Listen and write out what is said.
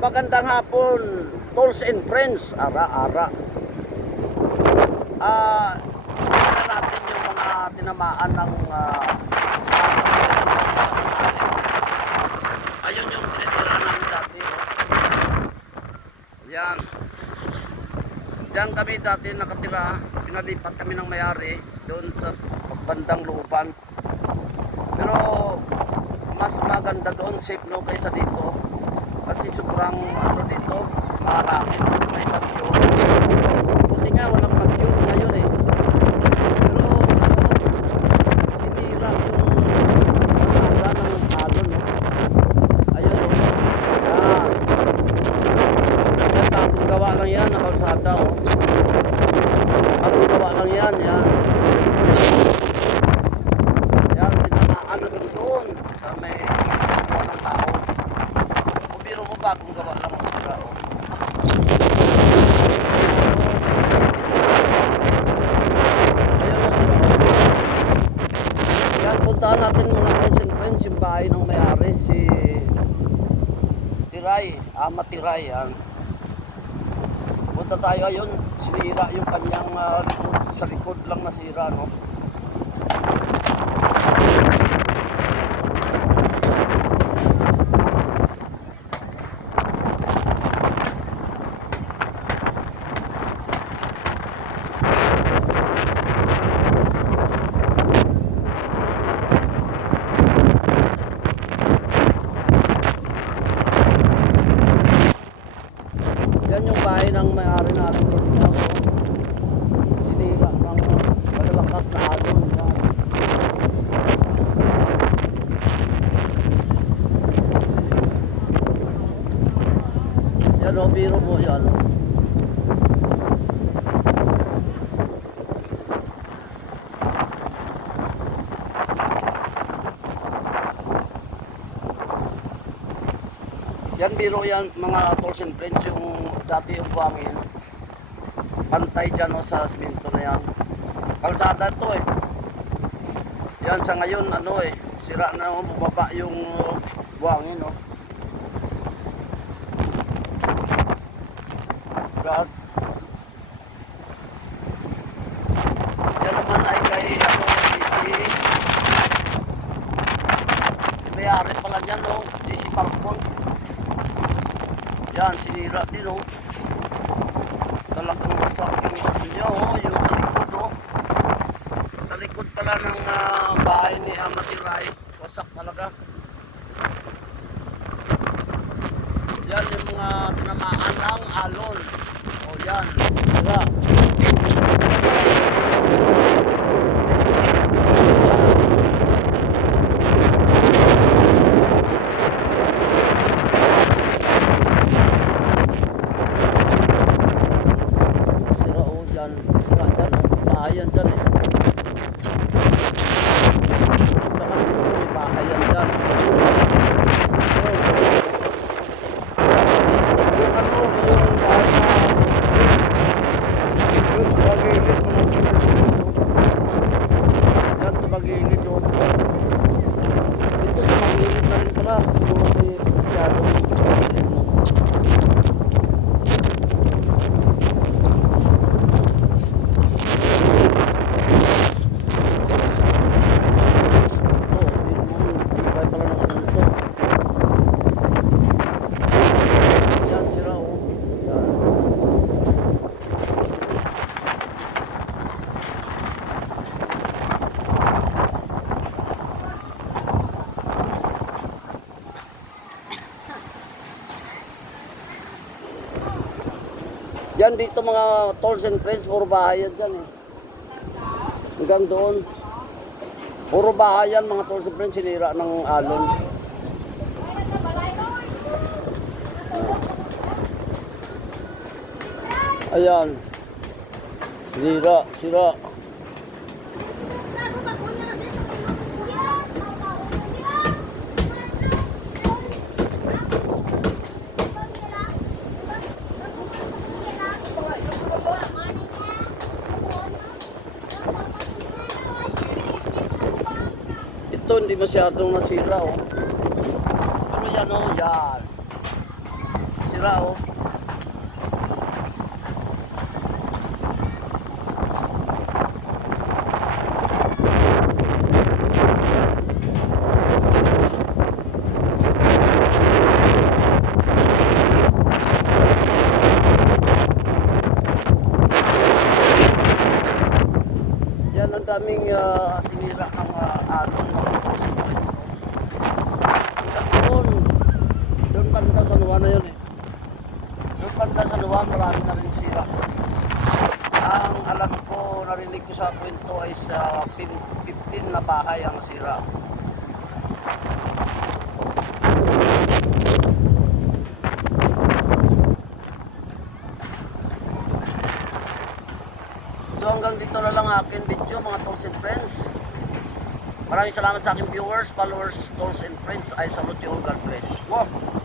Magandang hapon, tools and friends, ara-ara. Ah, tingnan natin yung mga tinamaan ng Ayun yung tinitira namin. Oh. Yan. Diyan kami dati nakatira. Pinalipat kami ng mayari doon sa bandang looban. Pero mas maganda doon safe no kaysa dito. Kasi sobrang ano dito, mahangin, may bagyo. Buti nga walang bagyo ngayon eh. Pero ano, sinira yung kalsada ng alon no. Ayun no. Yan. Yan, bagong gawa lang yan, na kalsada oh. Bagong gawa lang yan. Yan, tinamaan hanggang doon sa may kuha ng tao. Kung biro mo bagong gawa lang sira oh. Yan, puntahan natin mga friends and friends yung bahay ng may-ari, si Tiray, Ama Tiray, yan. Punta tayo ayun, sinira yung kanyang ah, likod, sa likod lang nasira, no? Yan yung bahay ng may-ari na ating protingaw. So, sinira ng malalakas na alon. Yan. O, biro mo yan. Yan biro yan mga tools and friends yung dati yung buhangin. Pantay dyan o sa simento na yan. Kalsada to eh. Yan sa ngayon ano eh. Sira na o, bumaba yung uh, buhangin o. God. Yan naman ay kay ano si may-ari pala niyan no. GC Parkon. Yan, sinira din oh. Talagang wasak yung ano niya oh, yung sa likod oh. Sa likod pala ng ah, bahay ni Amatiray, wasak talaga. Yan yung mga tinamaan ng alon. Oh yan. Sira oh dyan, sira dyan oh. Bahay yan dyan eh. Tsaka dito may bahay yan dyan. Yung ano, yung bahay na yung tumagilid mo ng pinagilid. Yan tumagilid doon. Ito tumagilid na rin pala. May masyadong tumagilid mo. Oh, hindi mo tibay pala ng ano nito. Yan, sira oh. Yan. Yan dito mga tolls and friends, puro bahay yan dyan eh. Hanggang doon. Puro bahay yan mga tolls and friends, sinira ng alon. Ayan. Sinira, sira. Ito hindi masyadong nasira oh. Pero yan oh, yan. sira oh. Daming ah, sinira ng uh, alon mga consequence. Doon, doon banda sa Nuwan na yun eh. Doon banda sa Nuwan, marami na rin sira. Ang alam ko, narinig ko sa kwento ay sa pin- 15 na bahay ang nasira. So hanggang dito na lang ang akin video mga tools and friends. Maraming salamat sa aking viewers, followers, tools and friends. I salute you all. God bless. Wow.